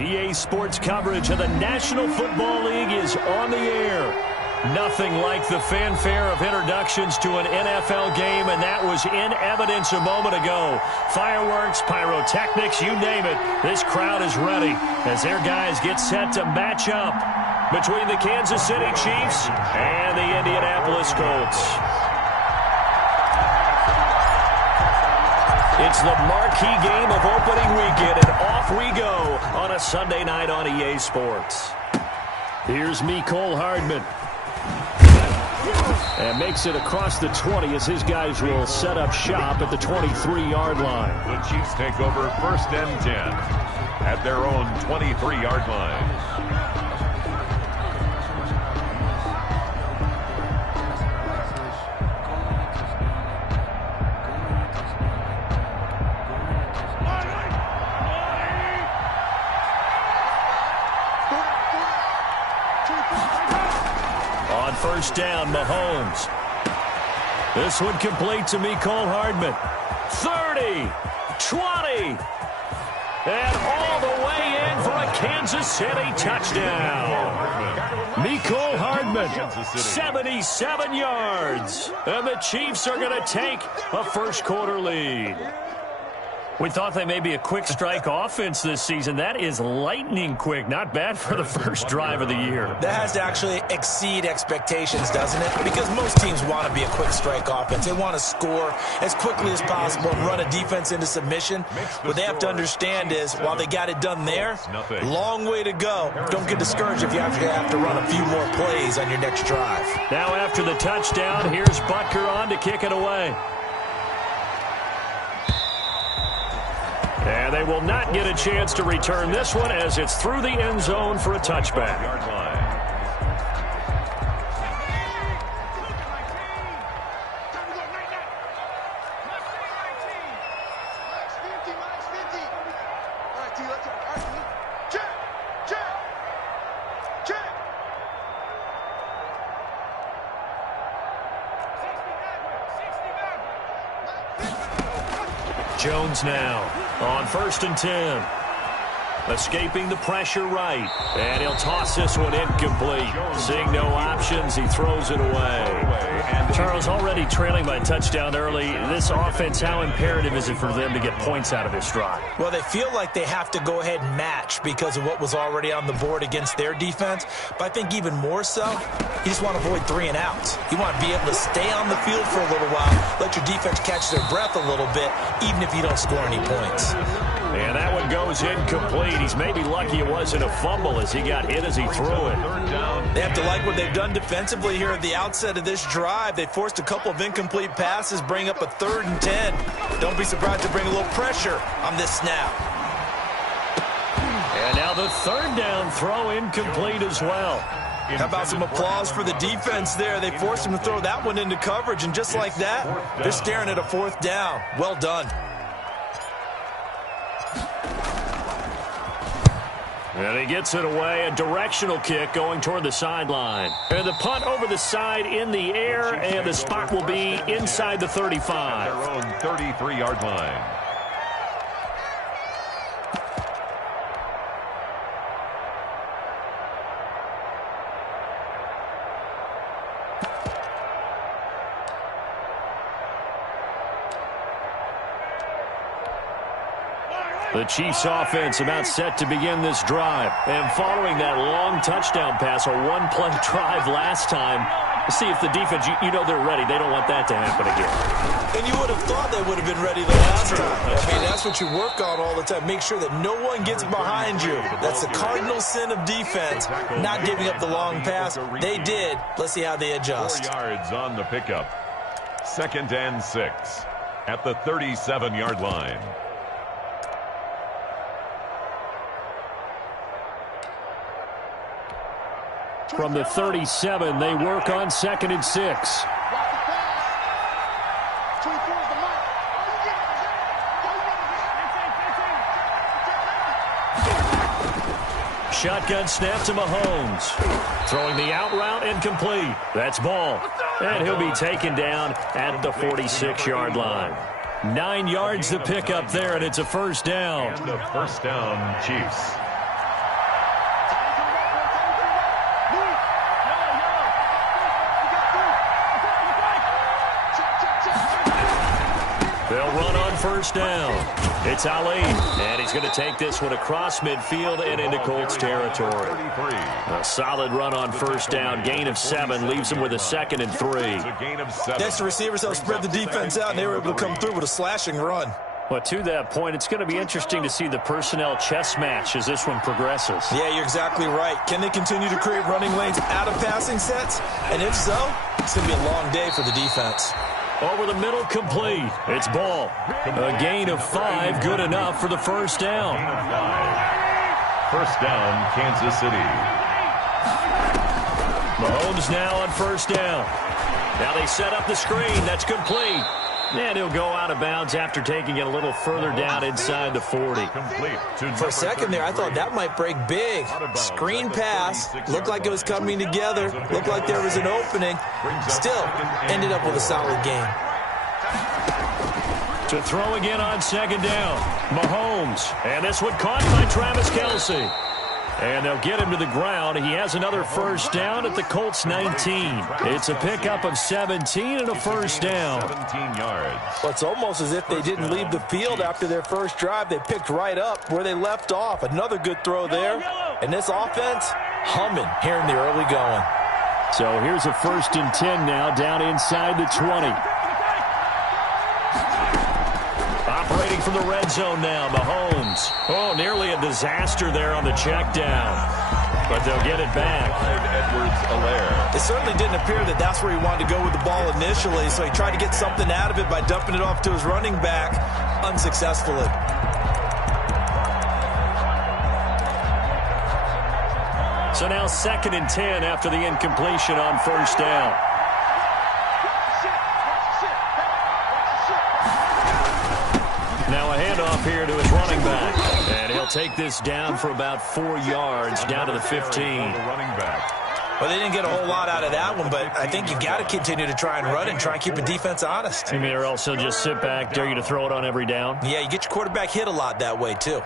EA Sports coverage of the National Football League is on the air. Nothing like the fanfare of introductions to an NFL game, and that was in evidence a moment ago. Fireworks, pyrotechnics, you name it. This crowd is ready as their guys get set to match up between the Kansas City Chiefs and the Indianapolis Colts. It's the marquee game of opening weekend, and off we go on a Sunday night on EA Sports. Here's Mecole Hardman. And makes it across the 20 as his guys will set up shop at the 23-yard line. The Chiefs take over 1st and 10 at their own 23-yard line. First down, Mahomes. This one complete to Mecole Hardman. 30, 20, and all the way in for a Kansas City touchdown. Mecole Hardman, 77 yards. And the Chiefs are going to take a first-quarter lead. We thought they may be a quick strike offense this season. That is lightning quick. Not bad for the first drive of the year. That has to actually exceed expectations, doesn't it? Because most teams want to be a quick strike offense. They want to score as quickly as possible and run a defense into submission. What they have to understand is, while they got it done there, long way to go. Don't get discouraged if you have to run a few more plays on your next drive. Now after the touchdown, here's Butker on to kick it away. And they will not get a chance to return this one as it's through the end zone for a touchback. Jones now on 1st and 10. Escaping the pressure right. And he'll toss this one incomplete. Seeing no options, he throws it away. Charles, already trailing by a touchdown early. This offense, how imperative is it for them to get points out of this drive? Well, they feel like they have to go ahead and match because of what was already on the board against their defense. But I think even more so, you just want to avoid 3 and outs. You want to be able to stay on the field for a little while, let your defense catch their breath a little bit, even if you don't score any points. And that one goes incomplete. He's maybe lucky it wasn't a fumble as he got hit as he threw it. They have to like what they've done defensively here at the outset of this drive. They forced a couple of incomplete passes, bring up a 3rd and 10. Don't be surprised to bring a little pressure on this snap. And now the 3rd down throw incomplete as well. How about some applause for the defense there? They forced him to throw that one into coverage, and just like that, they're staring at a 4th down. Well done. And he gets it away, a directional kick going toward the sideline. And the punt over the side in the air, and the spot will be inside the 35. Their own 33-yard line. The Chiefs offense about set to begin this drive. And following that long touchdown pass, a one-play drive last time, see if the defense, you know they're ready. They don't want that to happen again. And you would have thought they would have been ready the last time. I mean, that's what you work on all the time. Make sure that no one gets behind you. That's the cardinal sin of defense, not giving up the long pass. They did. Let's see how they adjust. 4 yards on the pickup. 2nd and 6 at the 37-yard line. From the 37, they work on 2nd and 6. Shotgun snap to Mahomes. Throwing the out route incomplete. That's ball. And he'll be taken down at the 46-yard line. 9 yards to pick up there, and it's a 1st down. And the 1st down, Chiefs. They'll run on first down. It's Ali, and he's going to take this one across midfield and into Colts territory. A solid run on first down. Gain of 7 leaves him with a 2nd and 3. Next, the receivers helped spread the defense out, and they were able to come through with a slashing run. Well, to that point, it's going to be interesting to see the personnel chess match as this one progresses. Yeah, you're exactly right. Can they continue to create running lanes out of passing sets? And if so, it's going to be a long day for the defense. Over the middle, complete. It's Ball. A gain of 5, good enough for the first down. First down, Kansas City. Mahomes now on first down. Now they set up the screen. That's complete. And he'll go out of bounds after taking it a little further down inside the 40. For a second there, I thought that might break big. Screen pass. Looked like it was coming together. Looked like there was an opening. Still, ended up with a solid game. To throw again on second down. Mahomes. And this one caught by Travis Kelce. And they'll get him to the ground. He has another first down at the Colts 19. It's a pickup of 17 and a first down. 17 yards. Well, it's almost as if they didn't leave the field after their first drive. They picked right up where they left off. Another good throw there. And this offense, humming here in the early going. So here's a 1st and 10 now down inside the 20. Operating from the red zone now, Mahomes. Oh, nearly a disaster there on the check down. But they'll get it back. Edwards-Helaire. It certainly didn't appear that that's where he wanted to go with the ball initially, so he tried to get something out of it by dumping it off to his running back unsuccessfully. So now 2nd and 10 after the incompletion on first down. Now a handoff here to his running back. And he'll take this down for about 4 yards, down to the 15. Well, they didn't get a whole lot out of that one, but I think you've got to continue to try and run and try and keep the defense honest. You mean or else he'll just sit back, dare you to throw it on every down? Yeah, you get your quarterback hit a lot that way, too.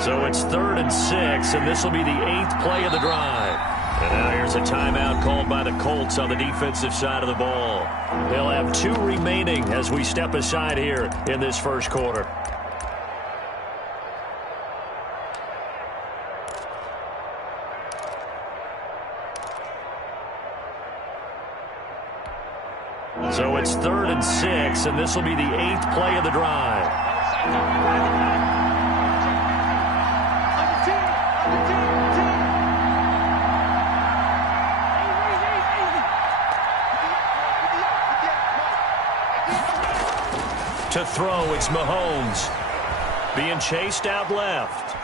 So it's 3rd and 6, and this will be the 8th play of the drive. And now here's a timeout called by the Colts on the defensive side of the ball. They'll have 2 remaining as we step aside here in this first quarter. So it's 3rd and 6, and this will be the 8th play of the drive. To throw, it's Mahomes. Being chased out left.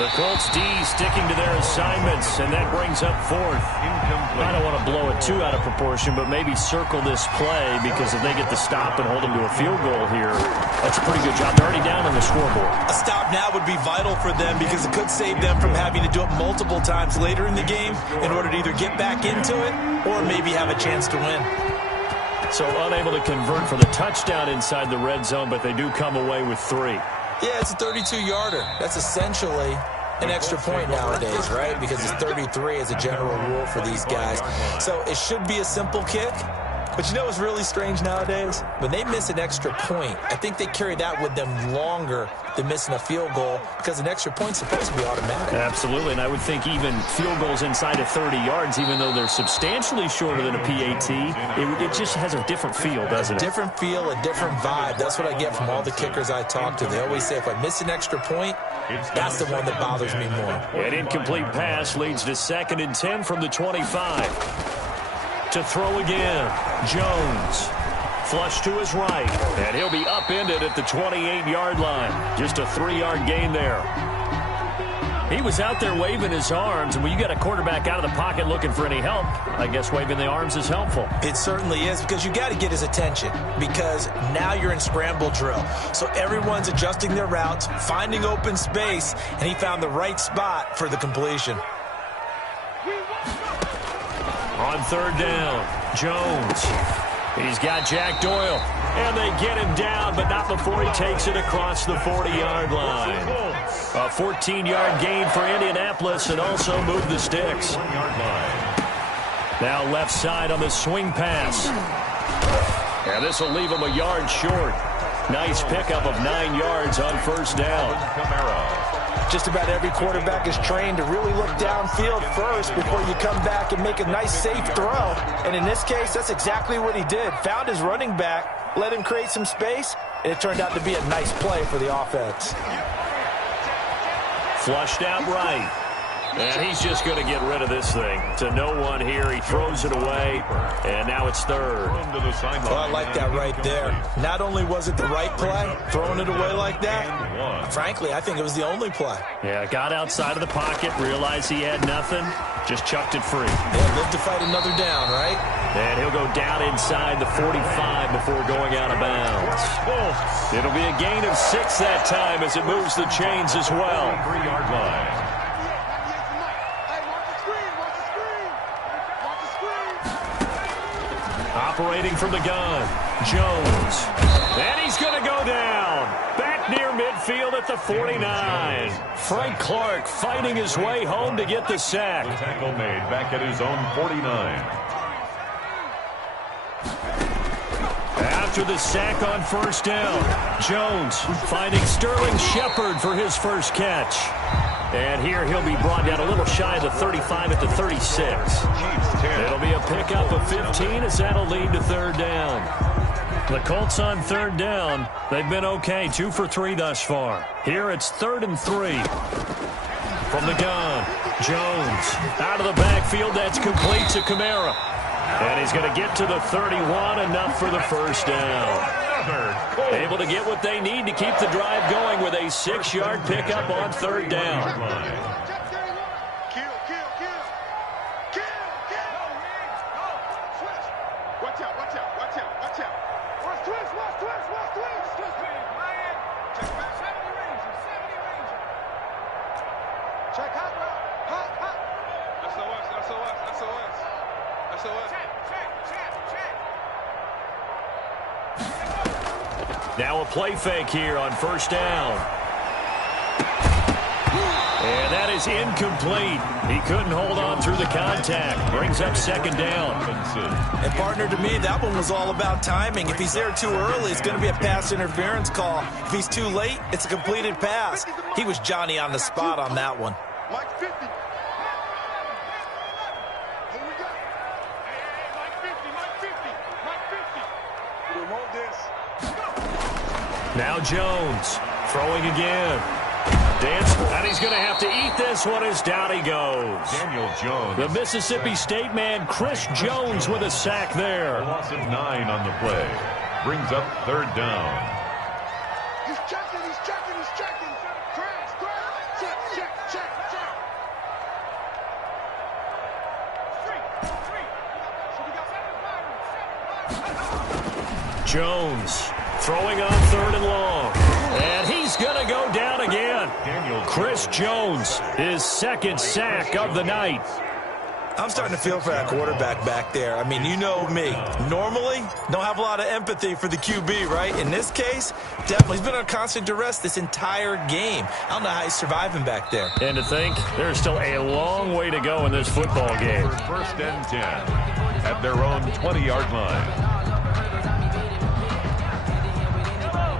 The Colts D sticking to their assignments, and that brings up 4th. I don't want to blow it too out of proportion, but maybe circle this play, because if they get the stop and hold them to a field goal here, that's a pretty good job. They're already down on the scoreboard. A stop now would be vital for them because it could save them from having to do it multiple times later in the game in order to either get back into it or maybe have a chance to win. So unable to convert for the touchdown inside the red zone, but they do come away with 3. Yeah, it's a 32-yarder. That's essentially an extra point nowadays, right? Because it's 33 as a general rule for these guys. So it should be a simple kick. But you know what's really strange nowadays? When they miss an extra point, I think they carry that with them longer than missing a field goal because an extra point's supposed to be automatic. Absolutely, and I would think even field goals inside of 30 yards, even though they're substantially shorter than a PAT, it just has a different feel, doesn't it? A different feel, a different vibe. That's what I get from all the kickers I talk to. They always say if I miss an extra point, that's the one that bothers me more. An incomplete pass leads to 2nd and 10 from the 25. To throw again, Jones. Flush to his right, and he'll be upended at the 28-yard line. Just a 3-yard gain there. He was out there waving his arms, and when you got a quarterback out of the pocket looking for any help, I guess waving the arms is helpful. It certainly is, because you got to get his attention, because now you're in scramble drill. So everyone's adjusting their routes, finding open space, and he found the right spot for the completion. On 3rd down, Jones. He's got Jack Doyle, and they get him down, but not before he takes it across the 40-yard line. A 14-yard gain for Indianapolis, and also moved the sticks. Now left side on the swing pass. And this will leave him a yard short. Nice pickup of 9 yards on first down. Just about every quarterback is trained to really look downfield first before you come back and make a nice, safe throw. And in this case, that's exactly what he did. Found his running back, let him create some space, and it turned out to be a nice play for the offense. Flushed out right. And he's just going to get rid of this thing. To no one here. He throws it away. And now it's third. Well, I like that right there. Not only was it the right play, throwing it away like that, frankly, I think it was the only play. Yeah, got outside of the pocket, realized he had nothing, just chucked it free. Yeah, live to fight another down, right? And he'll go down inside the 45 before going out of bounds. It'll be a gain of 6 that time as it moves the chains as well. 3-yard line. Operating from the gun, Jones. And he's going to go down. Back near midfield at the 49. Frank Clark fighting his way home to get the sack. The tackle made back at his own 49. After the sack on first down, Jones finding Sterling Shepard for his first catch. And here he'll be brought down a little shy of the 35 at the 36. It'll be a pickup of 15 as that'll lead to third down. The Colts on third down. They've been okay, 2 for 3 thus far. Here it's 3rd and 3. From the gun, Jones out of the backfield. That's complete to Kamara. And he's going to get to the 31, enough for the first down. Able to get what they need to keep the drive going with a 6-yard pickup on third down. Now a play fake here on first down. And that is incomplete. He couldn't hold on through the contact. Brings up second down. And partner, to me, that one was all about timing. If he's there too early, it's going to be a pass interference call. If he's too late, it's a completed pass. He was Johnny on the spot on that one. Mike 50. Now Jones throwing again. Dance, and he's going to have to eat this one as down he goes. Daniel Jones. The Mississippi State man, Chris Jones, with a sack there. A loss of 9 on the play. Brings up third down. He's checking. Crash. Check. Jones throwing on 3rd and long. And he's going to go down again. Chris Jones, his 2nd sack of the night. I'm starting to feel for that quarterback back there. I mean, you know me. Normally, don't have a lot of empathy for the QB, right? In this case, definitely. He's been on constant duress this entire game. I don't know how he's surviving back there. And to think, there's still a long way to go in this football game. First and 10 at their own 20-yard line.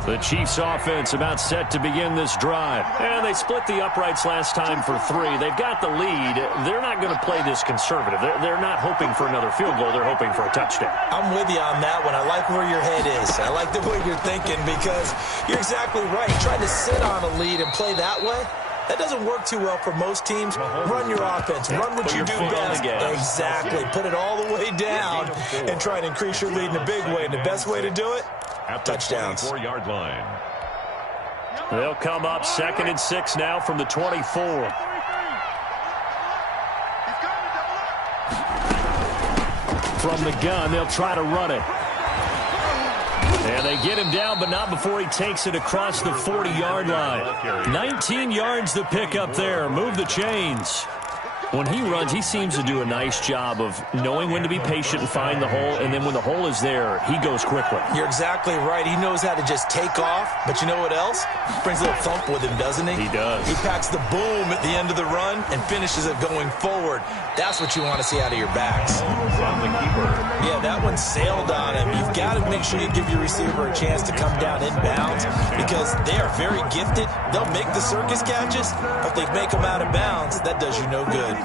The Chiefs offense about set to begin this drive. And they split the uprights last time for 3. They've got the lead. They're not going to play this conservative. They're not hoping for another field goal. They're hoping for a touchdown. I'm with you on that one. I like where your head is. I like the way you're thinking because you're exactly right. Trying to sit on a lead and play that way, that doesn't work too well for most teams. Run your offense. Run what you do best. Exactly. Put it all the way down and try and increase your lead in a big way. And the best way to do it, at the touchdowns. 24-yard line. They'll come up 2nd and 6 now from the 24. From the gun, they'll try to run it. And they get him down, but not before he takes it across the 40-yard line. 19 yards to pick up there. Move the chains. When he runs, he seems to do a nice job of knowing when to be patient and find the hole, and then when the hole is there, he goes quickly. You're exactly right. He knows how to just take off, but you know what else? Brings a little thump with him, doesn't he? He does. He packs the boom at the end of the run and finishes it going forward. That's what you want to see out of your backs. On the keeper. Yeah, that one sailed on him. You've got to make sure you give your receiver a chance to come down inbounds because they are very gifted. They'll make the circus catches, but if they make them out of bounds, that does you no good.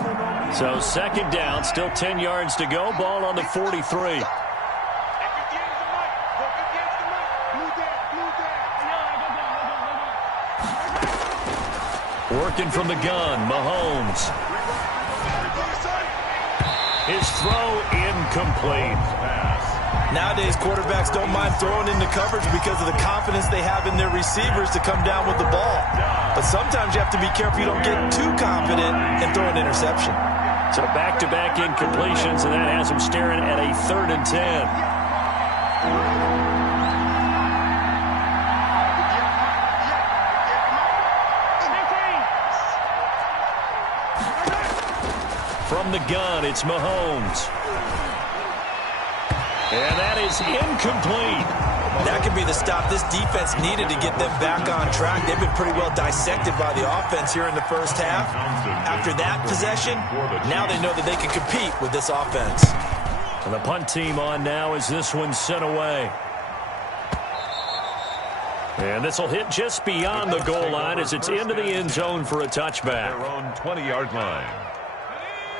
So second down, still 10 yards to go. Ball on the 43. Working from the gun, Mahomes. His throw incomplete. Nowadays, quarterbacks don't mind throwing into coverage because of the confidence they have in their receivers to come down with the ball. But sometimes you have to be careful you don't get too confident and throw an interception. So back-to-back incompletions, and that has him staring at a 3rd and 10. From the gun, it's Mahomes. And that is incomplete. That could be the stop this defense needed to get them back on track. They've been pretty well dissected by the offense here in the first half. After that possession, now they know that they can compete with this offense. And the punt team on now as this one's sent away. And this will hit just beyond the goal line as it's into the end zone for a touchback. Their own 20-yard line.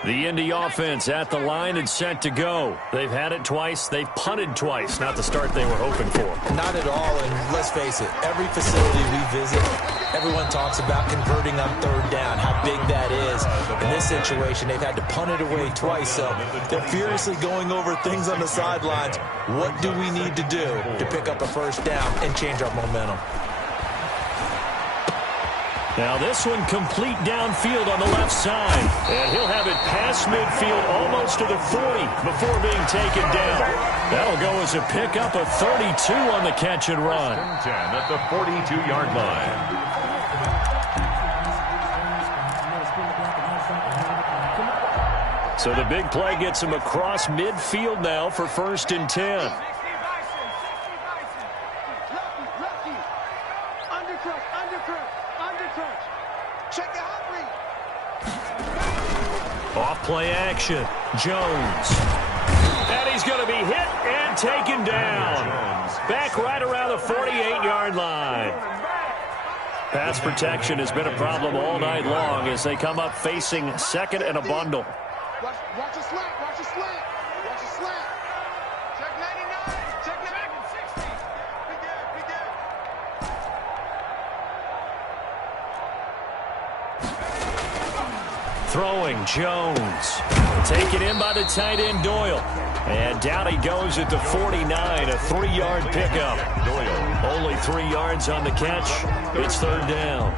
The Indy offense at the line and set to go. They've had it twice. They've punted twice. Not the start they were hoping for. Not at all, and let's face it, every facility we visit, everyone talks about converting on 3rd down, how big that is. In this situation, they've had to punt it away twice, so they're furiously going over things on the sidelines. What do we need to do to pick up a 1st down and change our momentum? Now this one complete downfield on the left side. And he'll have it past midfield almost to the 40 before being taken down. That'll go as a pickup of 32 on the catch and run. 10 at the 42-yard line. So the big play gets him across midfield now for 1st and 10. Off-play action. Jones. And he's going to be hit and taken down. Back right around the 48-yard line. Pass protection has been a problem all night long as they come up facing 2nd and a bundle. Watch the slant. Watch the slant. Watch the slant. Check 99. Check 60. Be good. Be good. Throwing, Jones. Taken in by the tight end, Doyle. And down he goes at the 49, a 3-yard pickup. Doyle. Only 3 yards on the catch. It's 3rd down.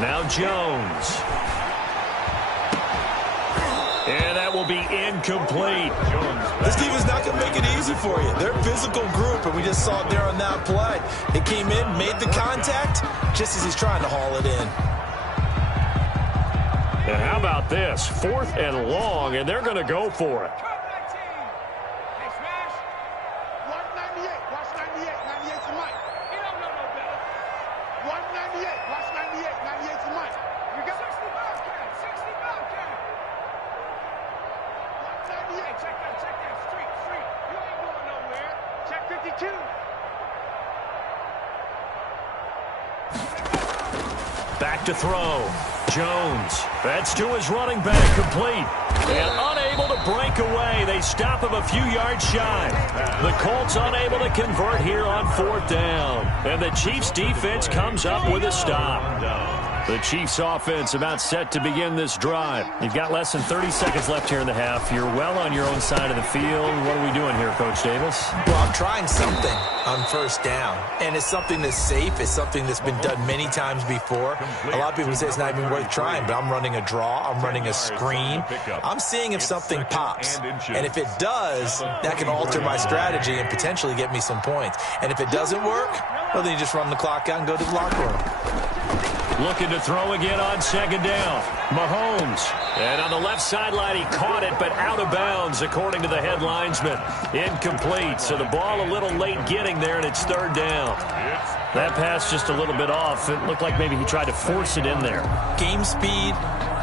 Now Jones. And that will be incomplete. This team is not going to make it easy for you. They're a physical group, and we just saw it there on that play. It came in, made the contact, just as he's trying to haul it in. And how about this? 4th and long, and they're going to go for it. Back to throw. Jones. That's to his running back, complete. And unable to break away. They stop him a few yards shy. The Colts unable to convert here on 4th down. And the Chiefs defense comes up with a stop. The Chiefs offense about set to begin this drive. You've got less than 30 seconds left here in the half. You're well on your own side of the field. What are we doing here, Coach Davis? Well, I'm trying something on first down, and it's something that's safe. It's something that's been done many times before. A lot of people say it's not even worth trying, but I'm running a draw. I'm running a screen. I'm seeing if something pops, and if it does, that can alter my strategy and potentially get me some points. And if it doesn't work, well, then you just run the clock out and go to the locker room. Looking to throw again on second down. Mahomes. And on the left sideline, he caught it, but out of bounds, according to the head linesman. Incomplete. So the ball a little late getting there, and it's third down. That pass just a little bit off. It looked like maybe he tried to force it in there. Game speed,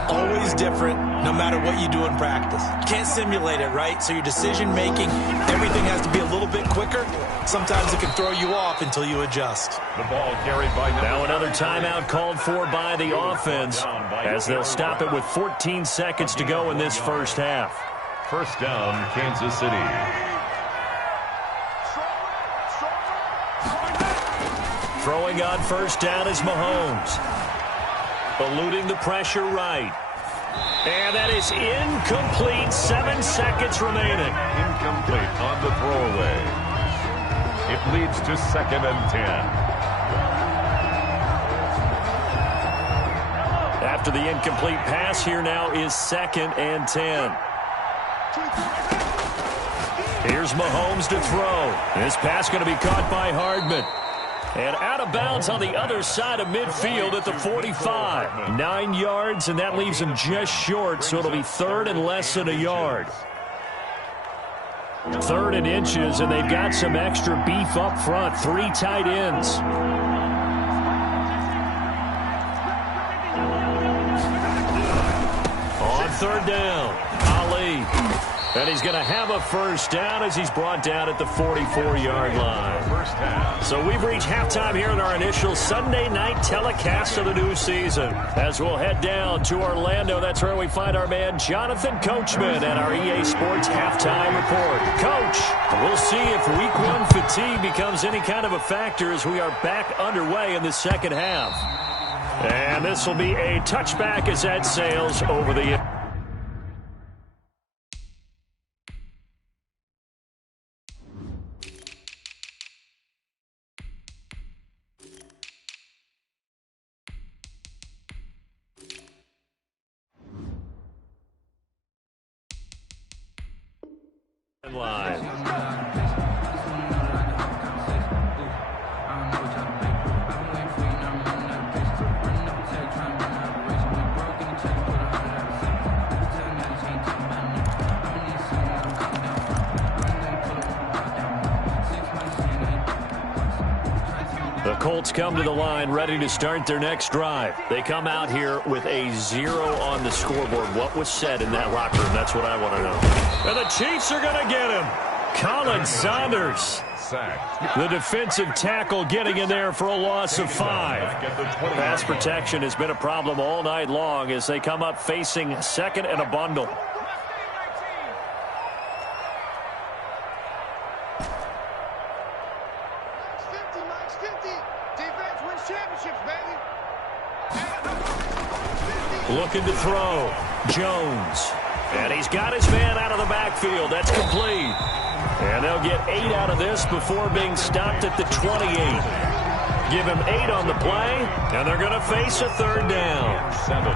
always different, no matter what you do in practice. You can't simulate it, right? So your decision-making, everything has to be a little bit quicker. Sometimes it can throw you off until you adjust. The ball carried by now another timeout called for by the offense as they'll stop it with 14 seconds to go in this first half. First down, Kansas City. Throwing on first down is Mahomes. Eluding the pressure right. And that is incomplete. 7 seconds remaining. Incomplete on the throwaway. It leads to 2nd and 10. After the incomplete pass, here now is 2nd and 10. Here's Mahomes to throw. This pass going to be caught by Hardman. And out of bounds on the other side of midfield at the 45. 9 yards, and that leaves him just short, so it'll be third and less than a yard. 3rd and inches, and they've got some extra beef up front. 3 tight ends. On third down, Ali. And he's going to have a first down as he's brought down at the 44-yard line. So we've reached halftime here in our initial Sunday night telecast of the new season. As we'll head down to Orlando, that's where we find our man Jonathan Coachman at our EA Sports Halftime Report. Coach, we'll see if Week 1 fatigue becomes any kind of a factor as we are back underway in the second half. And this will be a touchback as that sails over the... line. The Colts come to the line ready to start their next drive. They come out here with a 0 on the scoreboard. What was said in that locker room? That's what I want to know. And the Chiefs are going to get him. Colin Saunders. The defensive tackle getting in there for a loss of 5. Pass protection has been a problem all night long as they come up facing 2nd and a bundle. Looking to throw. Jones. And he's got his man out of the backfield. That's complete. And they'll get 8 out of this before being stopped at the 28. Give him 8 on the play, and they're going to face a third down. 7.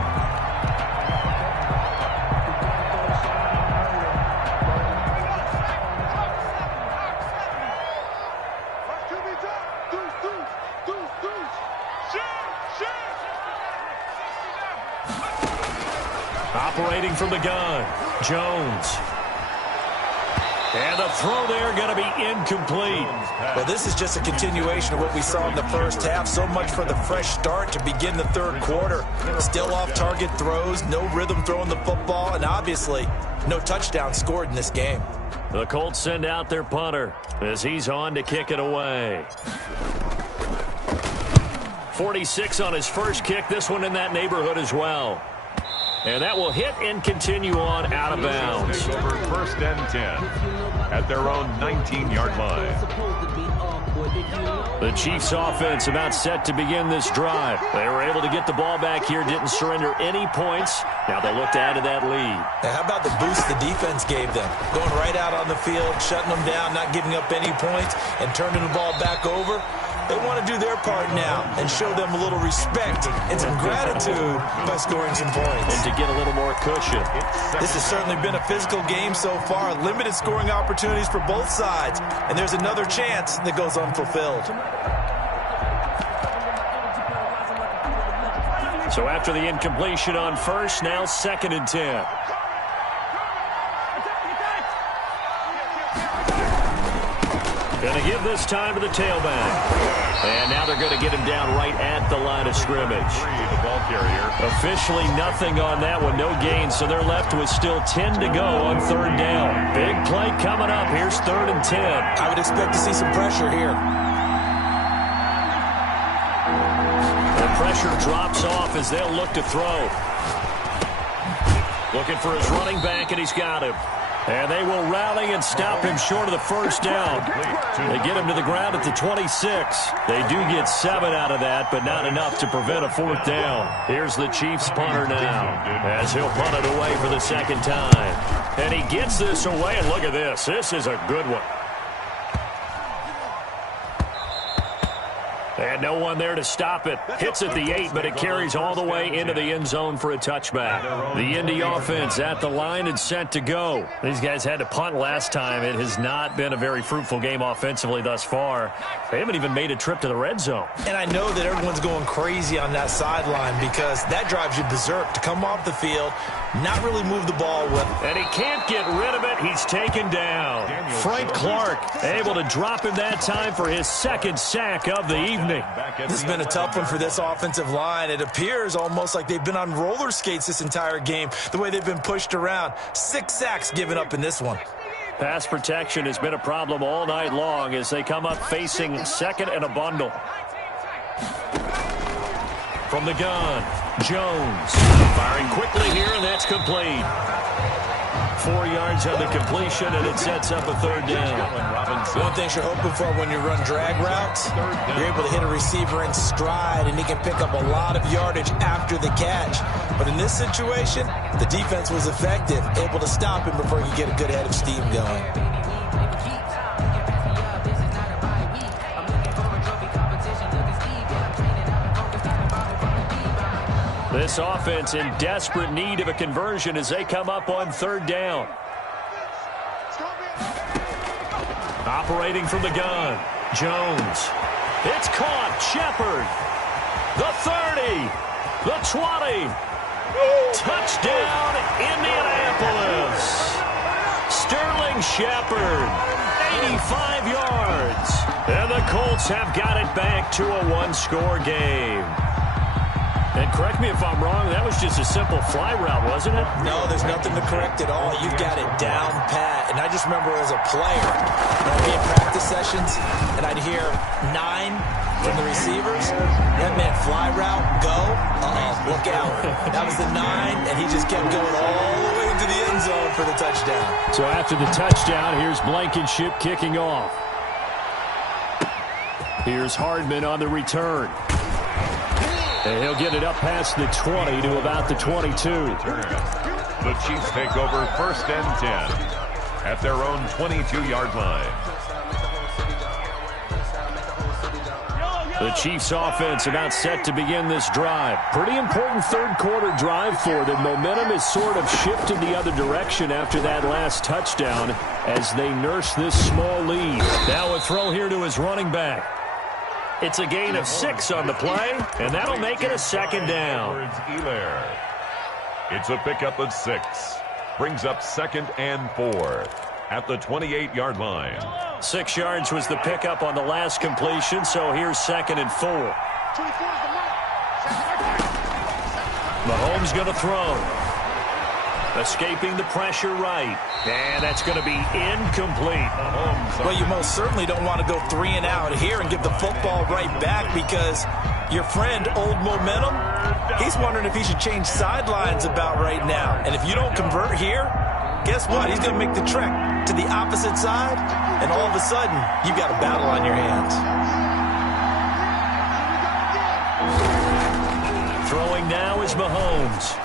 Operating from the gun, Jones. And the throw there going to be incomplete. Well, this is just a continuation of what we saw in the first half. So much for the fresh start to begin the third quarter. Still off-target throws, no rhythm throwing the football, and obviously no touchdown scored in this game. The Colts send out their punter as he's on to kick it away. 46 on his first kick. This one in that neighborhood as well. And that will hit and continue on out of bounds. Take over 1st and 10 at their own 19-yard line. The Chiefs offense about set to begin this drive. They were able to get the ball back here, didn't surrender any points. Now they look to add to that lead. Now, how about the boost the defense gave them? Going right out on the field, shutting them down, not giving up any points, and turning the ball back over. They want to do their part now and show them a little respect and some gratitude by scoring some points. And to get a little more cushion. This has certainly been a physical game so far. Limited scoring opportunities for both sides. And there's another chance that goes unfulfilled. So after the incompletion on first, now 2nd and 10. Going to give this time to the tailback. And now they're going to get him down right at the line of scrimmage. The ball carrier. Officially nothing on that one, no gain, so they're left with still 10 to go on 3rd down. Big play coming up. Here's 3rd and 10. I would expect to see some pressure here. The pressure drops off as they'll look to throw. Looking for his running back, and he's got him. And they will rally and stop him short of the 1st down. They get him to the ground at the 26. They do get 7 out of that, but not enough to prevent a 4th down. Here's the Chiefs punter now, as he'll punt it away for the 2nd time. And he gets this away, and look at this. This is a good one. And no one there to stop it. Hits at the 8, but it carries all the way into the end zone for a touchback. The Indy offense at the line and set to go. These guys had to punt last time. It has not been a very fruitful game offensively thus far. They haven't even made a trip to the red zone. And I know that everyone's going crazy on that sideline because that drives you berserk to come off the field, not really move the ball with. And he can't get rid of it. He's taken down. Frank Clark able to drop him that time for his 2nd sack of the evening. This has been a tough one for this offensive line. It appears almost like they've been on roller skates this entire game, the way they've been pushed around. 6 sacks given up in this one. Pass protection has been a problem all night long as they come up facing 2nd and a bundle. From the gun, Jones. Firing quickly here, and that's complete. 4 yards on the completion, and it sets up a 3rd down. One thing you're hoping for when you run drag routes, you're able to hit a receiver in stride, and he can pick up a lot of yardage after the catch. But in this situation, the defense was effective, able to stop him before he could get a good head of steam going. This offense in desperate need of a conversion as they come up on 3rd down. Operating from the gun, Jones. It's caught, Shepard. The 30, the 20. Touchdown, Indianapolis. Sterling Shepard, 85 yards. And the Colts have got it back to a 1-score game. And correct me if I'm wrong, that was just a simple fly route, wasn't it? No, there's nothing to correct at all. You've got it down pat. And I just remember as a player, when I'd be in practice sessions, and I'd hear 9 from the receivers. That meant fly route, go. Look out. That was the 9, and he just kept going all the way into the end zone for the touchdown. So after the touchdown, here's Blankenship kicking off. Here's Hardman on the return. And he'll get it up past the 20 to about the 22. The Chiefs take over 1st and 10 at their own 22-yard line. The Chiefs offense about set to begin this drive. Pretty important 3rd quarter drive for them. Momentum has sort of shifted the other direction after that last touchdown as they nurse this small lead. Now a throw here to his running back. It's a gain of 6 on the play, and that'll make it a 2nd down. It's a pickup of 6. Brings up 2nd and 4 at the 28-yard line. 6 yards was the pickup on the last completion, so here's 2nd and 4. Mahomes going to throw. Escaping the pressure right. And that's going to be incomplete. Well, you most certainly don't want to go 3 and out here and give the football right back, because your friend, Old Momentum, he's wondering if he should change sidelines about right now. And if you don't convert here, guess what? He's going to make the trek to the opposite side, and all of a sudden, you've got a battle on your hands. Throwing now is Mahomes.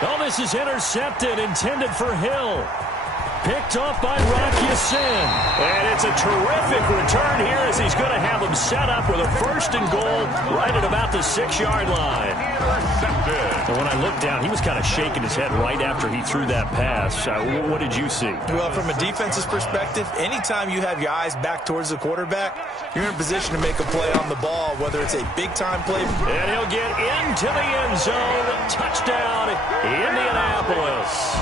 Oh, this is intercepted, intended for Hill. Picked off by Rock Ya-Sin. And it's a terrific return here, as he's going to have him set up with a 1st and goal right at about the 6-yard line. And when I looked down, he was kind of shaking his head right after he threw that pass. What did you see? Well, from a defense's perspective, anytime you have your eyes back towards the quarterback, you're in a position to make a play on the ball, whether it's a big-time play. And he'll get into the end zone. Touchdown, Indianapolis.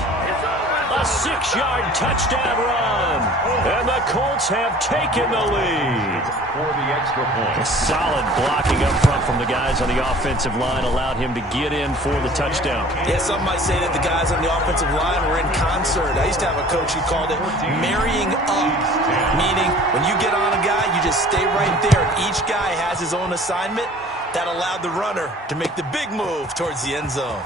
A 6-yard touchdown run. And the Colts have taken the lead. For the extra point. A solid blocking up front from the guys on the offensive line allowed him to get in for the touchdown. Yeah, some might say that the guys on the offensive line were in concert. I used to have a coach who called it marrying up, meaning when you get on a guy, you just stay right there, and each guy has his own assignment. That allowed the runner to make the big move towards the end zone.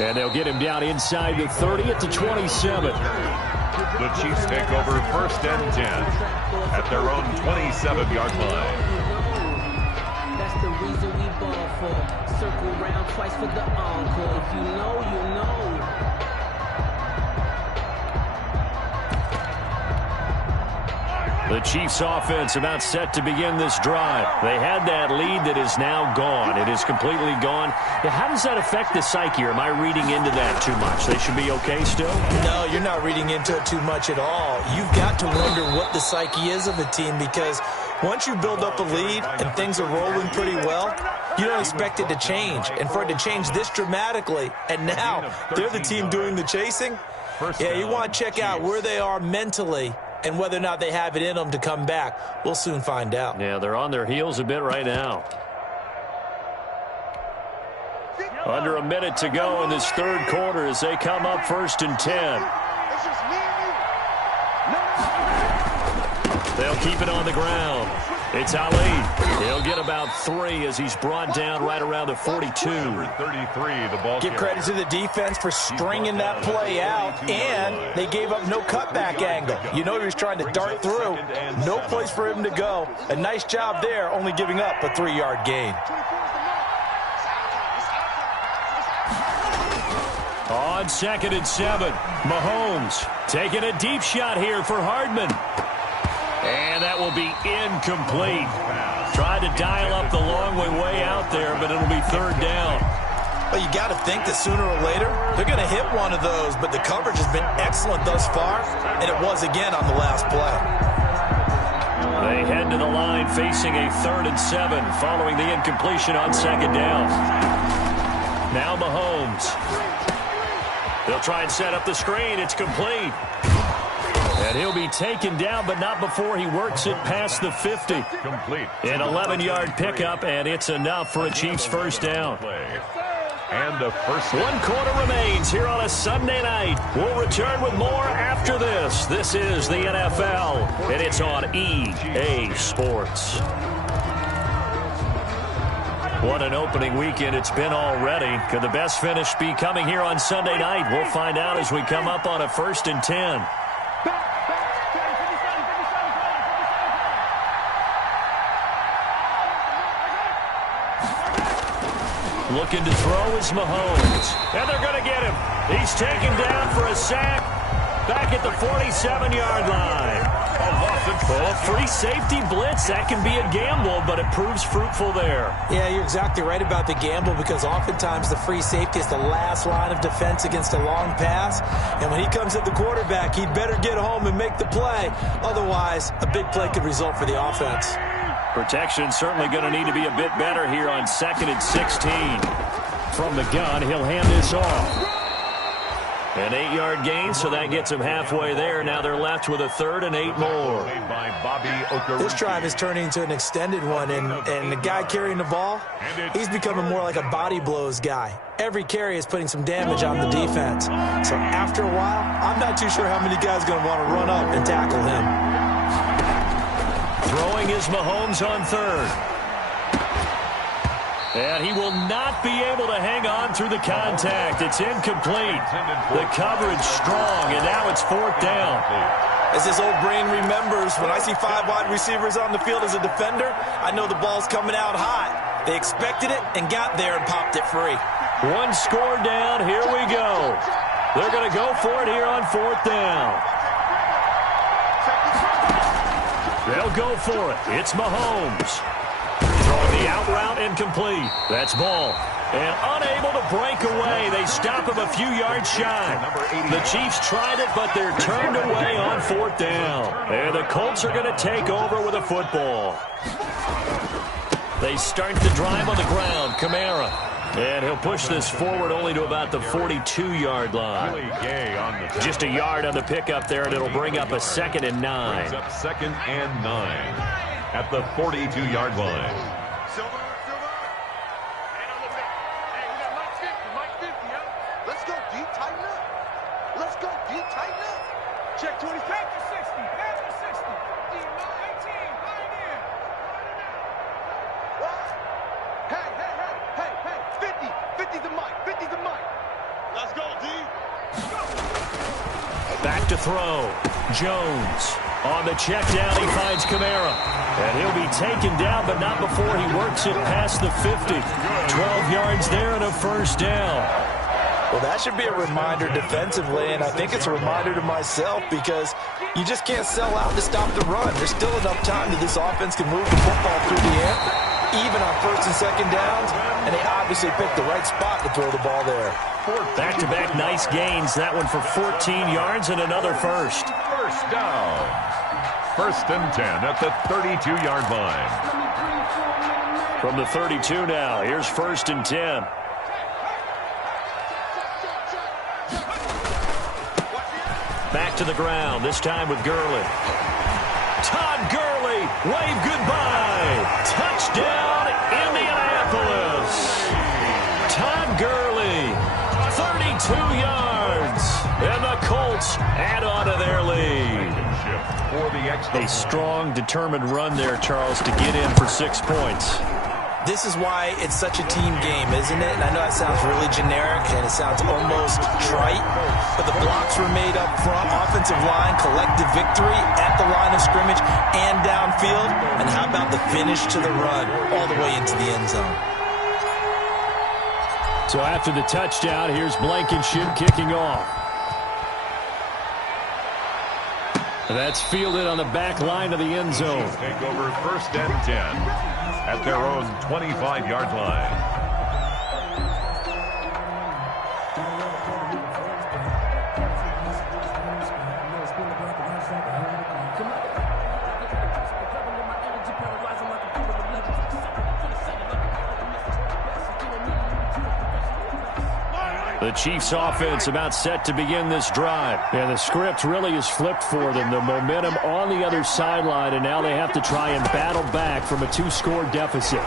And they'll get him down inside the 30 at the 27. The Chiefs take over 1st and 10 at their own 27-yard line. That's the reason we ball for. Circle round twice for the encore. If you know, you know. The Chiefs offense about set to begin this drive. They had that lead that is now gone. It is completely gone. How does that affect the psyche? Or am I reading into that too much? They should be okay still? No, you're not reading into it too much at all. You've got to wonder what the psyche is of a team, because once you build up a lead and things are rolling pretty well, you don't expect it to change. And for it to change this dramatically, and now they're the team doing the chasing, yeah, you want to check out where they are mentally and whether or not they have it in them to come back. We'll soon find out. Yeah, they're on their heels a bit right now. Under a minute to go in this 3rd quarter as they come up 1st and 10. They'll keep it on the ground. It's Ali. He'll get about 3 as he's brought down right around the 42. Number 33, the ball. Give credit to the defense for stringing that play out, and they gave up no cutback angle. You know he was trying to dart through. No place for him to go. A nice job there, only giving up a 3-yard gain. On 2nd and 7, Mahomes taking a deep shot here for Hardman. And that will be incomplete. Tried to dial up the long way out there, but it'll be 3rd down. Well, you got to think that sooner or later, they're going to hit one of those, but the coverage has been excellent thus far, and it was again on the last play. They head to the line facing a 3rd and 7 following the incompletion on 2nd down. Now Mahomes. They'll try and set up the screen. It's complete. And he'll be taken down, but not before he works it past the 50. Complete. An 11-yard pickup, and it's enough for a Chiefs 1st down. And a 1st. 1 quarter remains here on a Sunday night. We'll return with more after this. This is the NFL, and it's on EA Sports. What an opening weekend it's been already. Could the best finish be coming here on Sunday night? We'll find out as we come up on a 1st and 10. Looking to throw is Mahomes. And they're going to get him. He's taken down for a sack back at the 47-yard line. Well, free safety blitz, that can be a gamble, but it proves fruitful there. Yeah, you're exactly right about the gamble, because oftentimes the free safety is the last line of defense against a long pass. And when he comes at the quarterback, he'd better get home and make the play. Otherwise, a big play could result for the offense. Protection certainly going to need to be a bit better here on 2nd and 16. From the gun, he'll hand this off. An 8-yard gain, so that gets them halfway there. Now they're left with a 3rd and 8 more. This drive is turning into an extended one, and the guy carrying the ball, he's becoming more like a body blows guy. Every carry is putting some damage on the defense. So after a while, I'm not too sure how many guys are going to want to run up and tackle him. Throwing is Mahomes on 3rd. And he will not be able to hang on through the contact. It's incomplete. The coverage strong, and now it's 4th down. As this old brain remembers, when I see 5 wide receivers on the field as a defender, I know the ball's coming out hot. They expected it and got there and popped it free. 1 score down. Here we go. They're going to go for it here on 4th down. They'll go for it. It's Mahomes. Throwing the out route incomplete. That's ball. And unable to break away. They stop him a few yards shy. The Chiefs tried it, but they're turned away on 4th down. And the Colts are going to take over with a football. They start the drive on the ground. Kamara. And he'll push this forward only to about the 42-yard line. Just a yard on the pickup there, and it'll bring up a 2nd and 9. Brings up 2nd and 9 at the 42-yard line. Let's go deep, tighten up. Let's go deep, tighten up. Check 20. After 60. After 60. 18. Line in. Hey. 50 the mic. 50 the mic. Let's go, D. Back to throw. Jones. On the check down, he finds Kamara. And he'll be taken down, but not before he works it past the 50. 12 yards there and a 1st down. Well, that should be a reminder defensively, and I think it's a reminder to myself because you just can't sell out to stop the run. There's still enough time that this offense can move the football through the air, even on 1st and 2nd downs, and they obviously picked the right spot to throw the ball there. Back-to-back nice gains. That one for 14 yards and another 1st. 1st down. 1st and 10 at the 32-yard line. From the 32 now, here's 1st and 10. Back to the ground, this time with Gurley. Todd Gurley, wave goodbye. Touchdown, Indianapolis. Todd Gurley, 32 yards. And the Colts add on to their lead. A strong, determined run there, Charles, to get in for 6 points. This is why it's such a team game, isn't it? And I know that sounds really generic and it sounds almost trite, but the blocks were made up front, offensive line, collective victory at the line of scrimmage and downfield. And how about the finish to the run all the way into the end zone? So after the touchdown, here's Blankenship kicking off. That's fielded on the back line of the end zone. Take over 1st and 10 at their own 25-yard line. The Chiefs offense about set to begin this drive. And the script really is flipped for them. The momentum on the other sideline, and now they have to try and battle back from a 2-score deficit.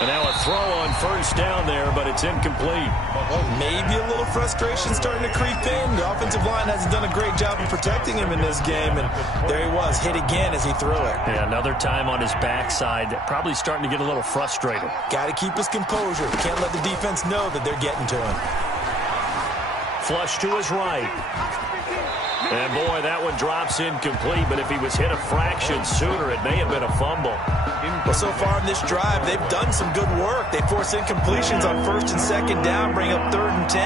And now a throw on 1st down there, but it's incomplete. Maybe a little frustration starting to creep in. The offensive line hasn't done a great job of protecting him in this game, and there he was, hit again as he threw it. Yeah, another time on his backside, probably starting to get a little frustrated. Got to keep his composure. Can't let the defense know that they're getting to him. Flush to his right. And boy, that one drops incomplete, but if he was hit a fraction sooner, it may have been a fumble. Well, so far in this drive, they've done some good work. They force incompletions on 1st and 2nd down, bring up 3rd and 10.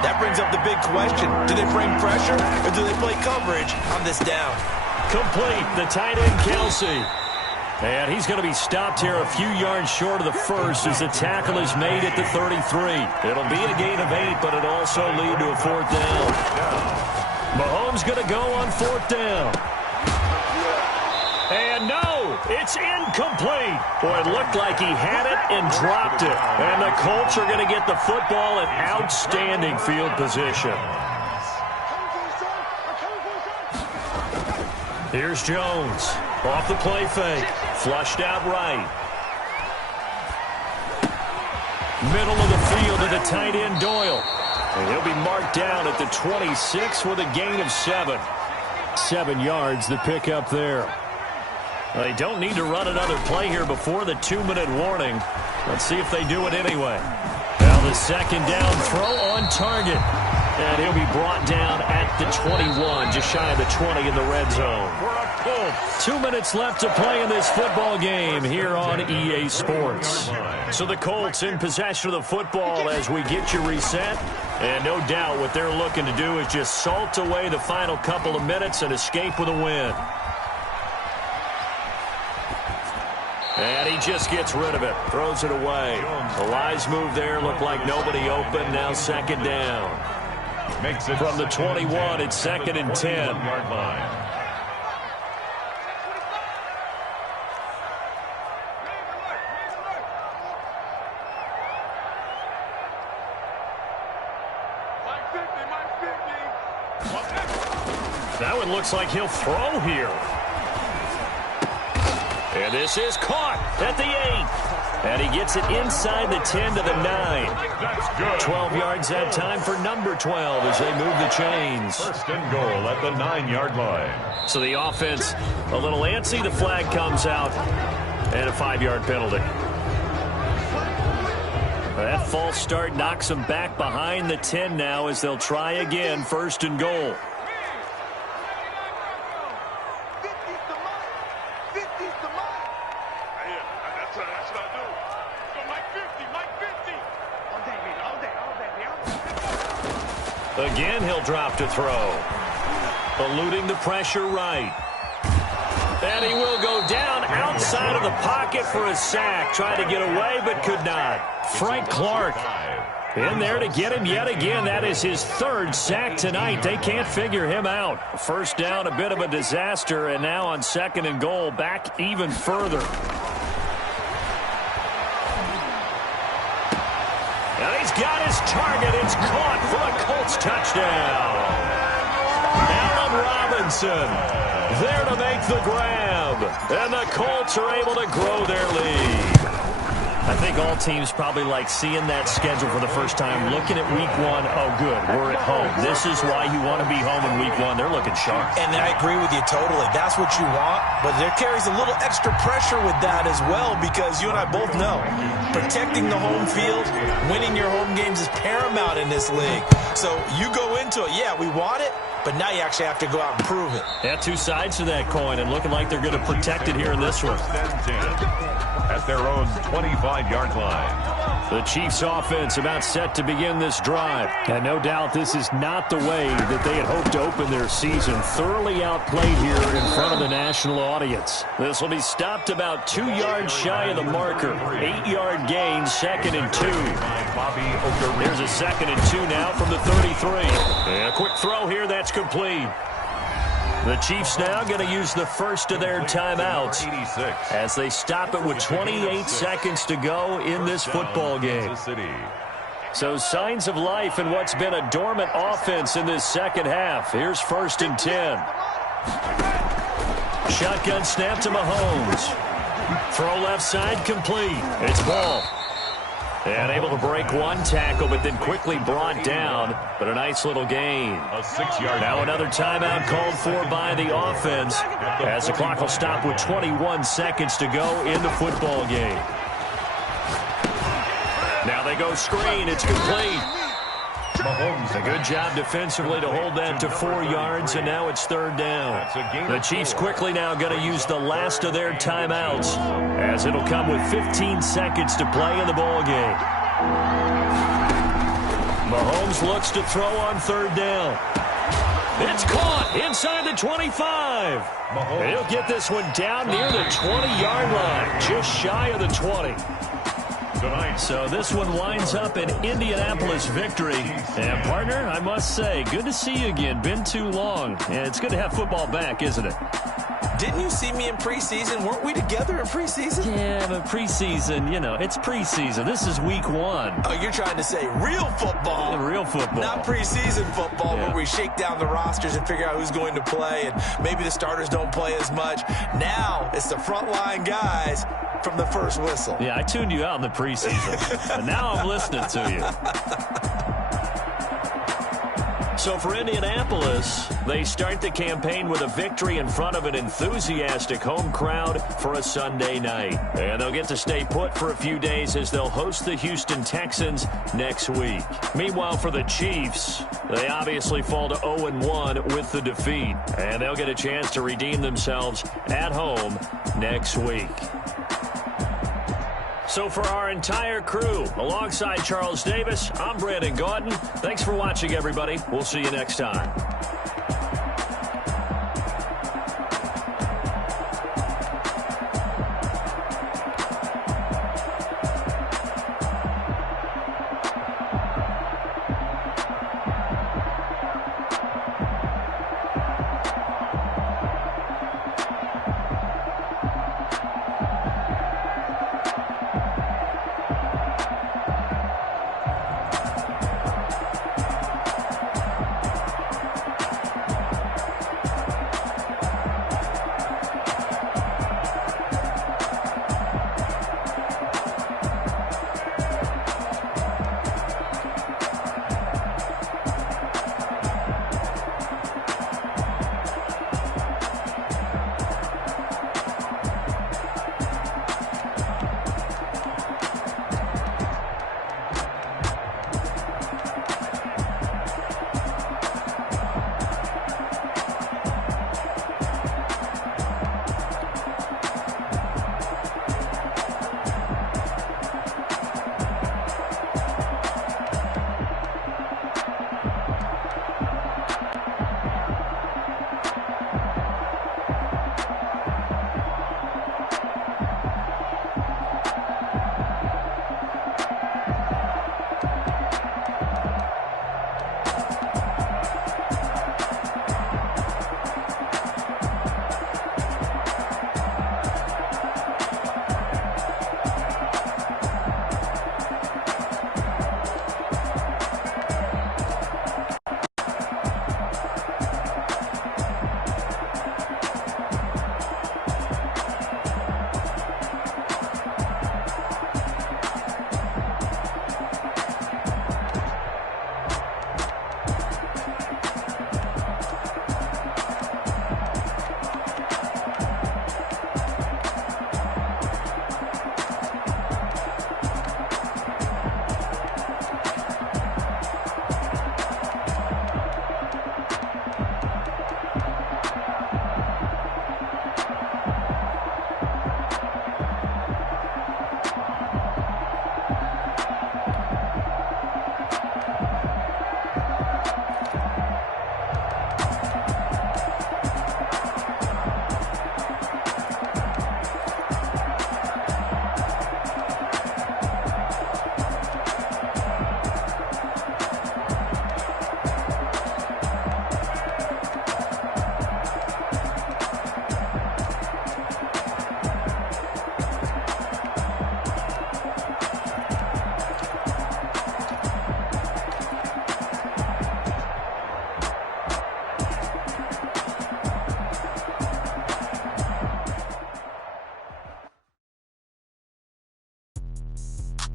That brings up the big question. Do they bring pressure, or do they play coverage on this down? Complete, the tight end, Kelsey. And he's going to be stopped here a few yards short of the 1st as the tackle is made at the 33. It'll be a gain of 8, but it'll also lead to a 4th down. Mahomes going to go on 4th down. And no, It's incomplete. Boy, it looked like he had it and dropped it. And the Colts are going to get the football in outstanding field position. Here's Jones. Off the play fake. Flushed out right. Middle of the field to the tight end, Doyle. And he'll be marked down at the 26 with a gain of 7. 7 yards, the pickup there. They don't need to run another play here before the 2-minute warning. Let's see if they do it anyway. Now the second down throw on target. And he'll be brought down at the 21, just shy of the 20 in the red zone. 2 minutes left to play in this football game here on EA Sports. So the Colts in possession of the football as we get you reset. And no doubt what they're looking to do is just salt away the final couple of minutes and escape with a win. And he just gets rid of it, throws it away. The Lions move there, looked like nobody open, now second down. Makes it from the 21, it's second and 10. Yard line. That one looks like he'll throw here. And this is caught at the 8. And he gets it inside the 10 to the 9. That's good. 12 yards that time for number 12 as they move the chains. First and goal at the 9-yard line. So the offense a little antsy. The flag comes out and a 5-yard penalty. That false start knocks them back behind the 10 now as they'll try again. First and goal. Again, he'll drop to throw. Eluding the pressure right. And he will go down outside of the pocket for a sack. Tried to get away, but could not. Frank Clark in there to get him yet again. That is his 3rd sack tonight. They can't figure him out. First down, a bit of a disaster. And now on second and goal, back even further. And he's got his target. It's caught for a Colts touchdown. Allen Robinson there to make the grab. And the Colts are able to grow their lead. I think all teams probably like seeing that schedule for the first time, looking at week 1. Oh, good, we're at home. This is why you want to be home in week 1. They're looking sharp. And I agree with you totally. That's what you want. But there carries a little extra pressure with that as well because you and I both know protecting the home field, winning your home games is paramount in this league. So you go into it, yeah, we want it, but now you actually have to go out and prove it. Yeah, 2 sides to that coin, and looking like they're going to protect it here in this one. At their own 25-yard line. The Chiefs offense about set to begin this drive. And no doubt this is not the way that they had hoped to open their season. Thoroughly outplayed here in front of the national audience. This will be stopped about 2 yards shy of the marker. 8-yard gain, second and 2. There's a second and 2 now from the 33. And a quick throw here, that's complete. The Chiefs now going to use the first of their timeouts as they stop it with 28 seconds to go in this football game. So signs of life in what's been a dormant offense in this second half. Here's first and 10. Shotgun snap to Mahomes. Throw left side complete. It's Ball. And able to break one tackle, but then quickly brought down. But a nice little gain. A 6-yard. Now another timeout called for by the offense as the clock will stop with 21 seconds to go in the football game. Now they go screen. It's complete. Mahomes, a good job defensively to hold that to 4 yards, and now it's third down. The Chiefs quickly now going to use the last of their timeouts as it'll come with 15 seconds to play in the ball game. Mahomes looks to throw on third down. It's caught inside the 25. He'll get this one down near the 20-yard line, just shy of the 20. So this one winds up an Indianapolis victory. And, partner, I must say, good to see you again. Been too long. And it's good to have football back, isn't it? Didn't you see me in preseason? Weren't we together in preseason? Yeah, but preseason, you know, it's preseason. This is week 1. Oh, you're trying to say real football. Yeah, real football. Not preseason football where we shake down the rosters and figure out who's going to play, and maybe the starters don't play as much. Now it's the frontline guys from the first whistle. Yeah, I tuned you out in the preseason, but now I'm listening to you. So for Indianapolis, they start the campaign with a victory in front of an enthusiastic home crowd for a Sunday night. And they'll get to stay put for a few days as they'll host the Houston Texans next week. Meanwhile, for the Chiefs, they obviously fall to 0-1 with the defeat. And they'll get a chance to redeem themselves at home next week. So for our entire crew, alongside Charles Davis, I'm Brandon Gaudin. Thanks for watching, everybody. We'll see you next time.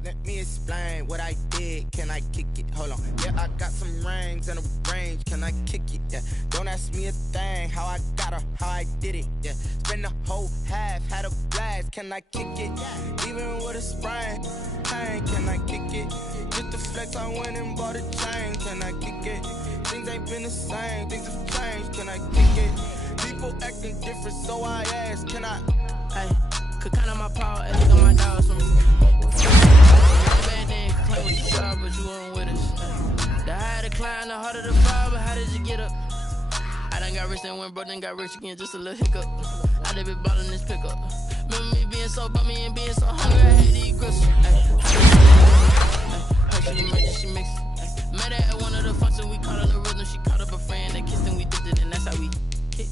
Let me explain what I did. Can I kick it? Hold on. Yeah, I got some rings and a range. Can I kick it? Yeah. Don't ask me a thing. How I got her, how I did it. Yeah. Spend the whole half, had a blast. Can I kick it? Even with a sprain. Pain, can I kick it? Just the flex, I went and bought a chain. Can I kick it? Things ain't been the same. Things have changed. Can I kick it? People acting different, so I ask. Can I? Hey, could count on my power, ask on my dogs for me. Bad thing, claim what you saw, but you weren't with us. The higher the climb, the harder the fall, but how did you get up? I done got rich and went broke, then got rich again, just a little hiccup. I done been ballin' this pickup. Remember me being so bummy and being so hungry, I had to eat grits. Her she emergency mix. Met her at one of the functions, we caught her the rhythm. She caught up a friend that kissed and we dipped it, and that's how we hit.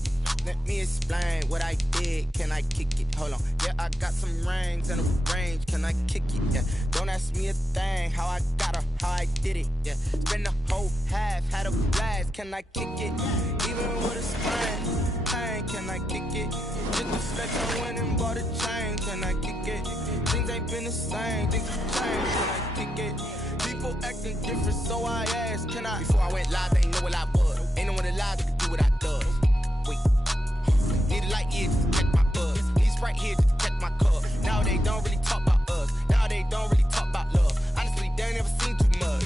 Let me explain what I did, can I kick it? Hold on, yeah, I got some rings and a range, can I kick it? Yeah, don't ask me a thing, how I got her, how I did it. Yeah, spend the whole half, had a blast, can I kick it? Even with a sprain, pain, can I kick it? Just the flex, I went and bought a chain, can I kick it? Things ain't been the same, things have changed, can I kick it? People acting different, so I asked, can I? Before I went live, they ain't know what I was. Ain't no one alive that could do what I does. Wait, need a light here just to catch my buzz. Need Sprite here just to catch my cup. Now they don't really talk about us. Now they don't really talk about love. Honestly, they ain't never seen too much.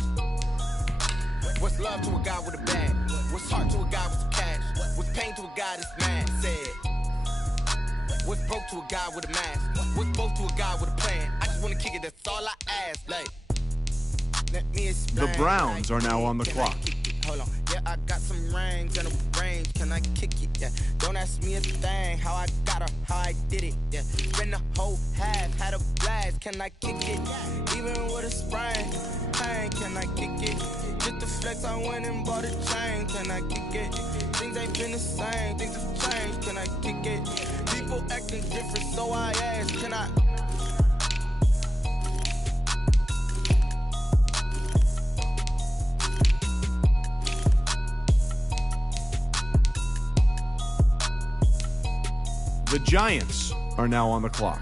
What's love to a guy with a bag? What's heart to a guy with some cash? What's pain to a guy that's mad? Said. What's broke to a guy with a mask? What's both to a guy with a plan? I just wanna kick it, that's all I ask. Like, let me explain. The Browns are now on the clock. Hold on, yeah, I got some rings and a range, can I kick it? Yeah, don't ask me a thing, how I got her, how I did it. Yeah, spend the whole half, had a blast, can I kick it? Even with a sprain, pain, can I kick it? Just the flex, I went and bought a chain, can I kick it? Things ain't been the same, things have changed, can I kick it? People acting different, so I asked, can I? The Giants are now on the clock.